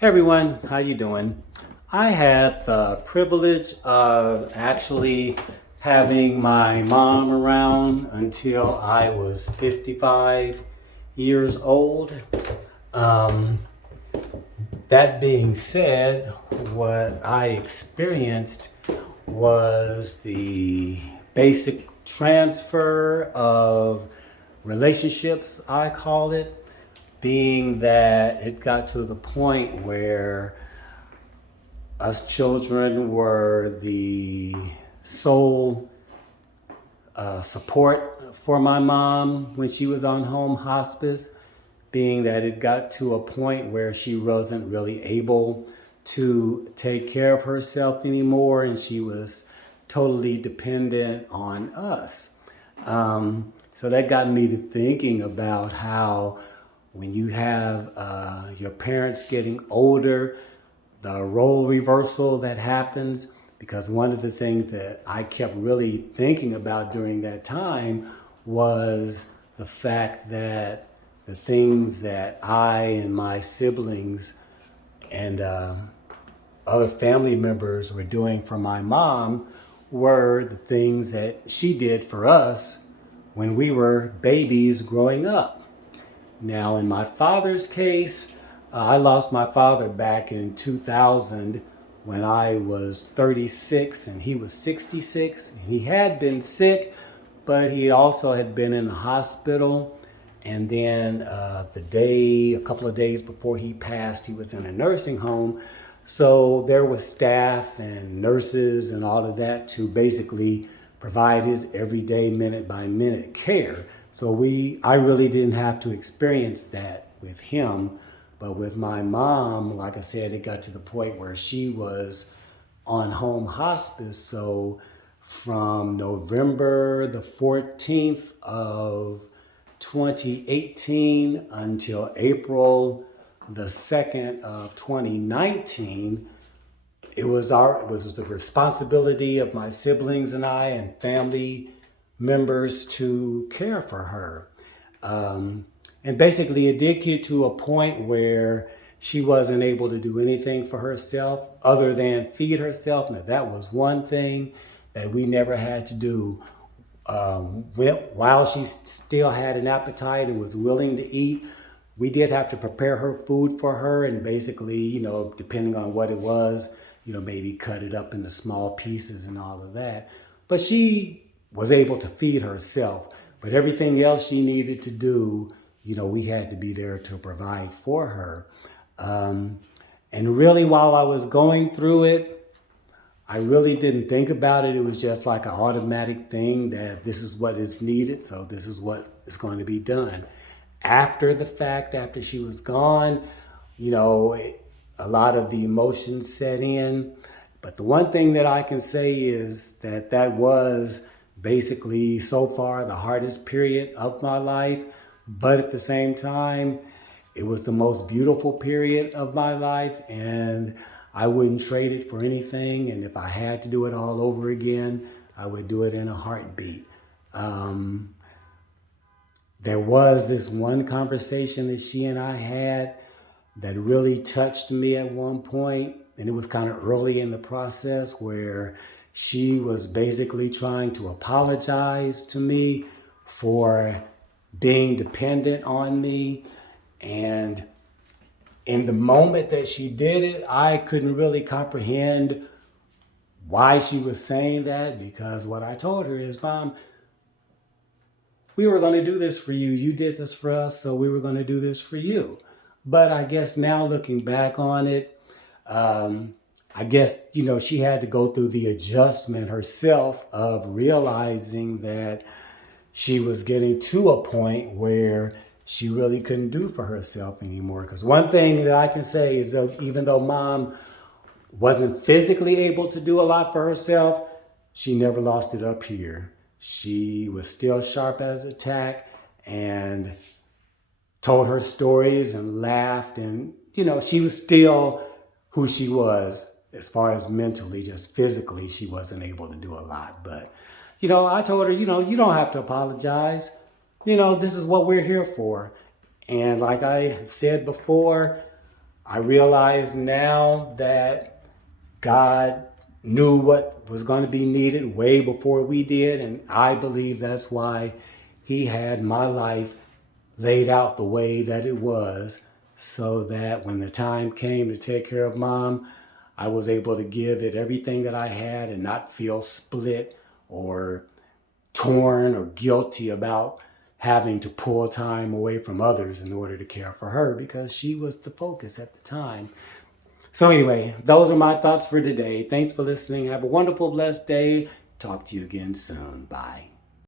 Hey everyone, how you doing? I had the privilege of actually having my mom around until I was 55 years old. Um, that being said, what I experienced was the basic transfer of relationships, I call it, being that it got to the point where us children were the sole support for my mom when she was on home hospice, being that it got to a point where she wasn't really able to take care of herself anymore and she was totally dependent on us. So that got me to thinking about how when you have your parents getting older, the role reversal that happens, because one of the things that I kept really thinking about during that time was the fact that the things that I and my siblings and other family members were doing for my mom were the things that she did for us when we were babies growing up. Now, in my father's case, I lost my father back in 2000 when I was 36 and he was 66. He had been sick, but he also had been in the hospital. And then a couple of days before he passed, he was in a nursing home. So there was staff and nurses and all of that to basically provide his everyday minute by minute care. So I really didn't have to experience that with him. But with my mom, like I said, it got to the point where she was on home hospice. So from November the 14th of 2018 until April the 2nd of 2019, it was the responsibility of my siblings and I and family members to care for her. And basically, it did get to a point where she wasn't able to do anything for herself other than feed herself. Now, that was one thing that we never had to do. While she still had an appetite and was willing to eat, we did have to prepare her food for her and basically, depending on what it was, maybe cut it up into small pieces and all of that. But she was able to feed herself. But everything else she needed to do, we had to be there to provide for her. And really, while I was going through it, I really didn't think about it. It was just like an automatic thing that this is what is needed, so this is what is going to be done. After the fact, after she was gone, a lot of the emotions set in. But the one thing that I can say is that was basically so far the hardest period of my life. But at the same time, it was the most beautiful period of my life, and I wouldn't trade it for anything. And if I had to do it all over again, I would do it in a heartbeat. There was this one conversation that she and I had that really touched me at one point, and it was kind of early in the process where she was basically trying to apologize to me for being dependent on me. And in the moment that she did it, I couldn't really comprehend why she was saying that, because what I told her is, Mom, we were going to do this for you. You did this for us, so we were going to do this for you. But I guess now looking back on it, I guess, she had to go through the adjustment herself of realizing that she was getting to a point where she really couldn't do for herself anymore. Because one thing that I can say is that even though Mom wasn't physically able to do a lot for herself, she never lost it up here. She was still sharp as a tack and told her stories and laughed. And, she was still who she was as far as mentally. Just physically, she wasn't able to do a lot. But, I told her, you don't have to apologize. This is what we're here for. And like I have said before, I realize now that God knew what was going to be needed way before we did, and I believe that's why He had my life laid out the way that it was, so that when the time came to take care of Mom, I was able to give it everything that I had and not feel split or torn or guilty about having to pull time away from others in order to care for her, because she was the focus at the time. So anyway, those are my thoughts for today. Thanks for listening. Have a wonderful, blessed day. Talk to you again soon. Bye.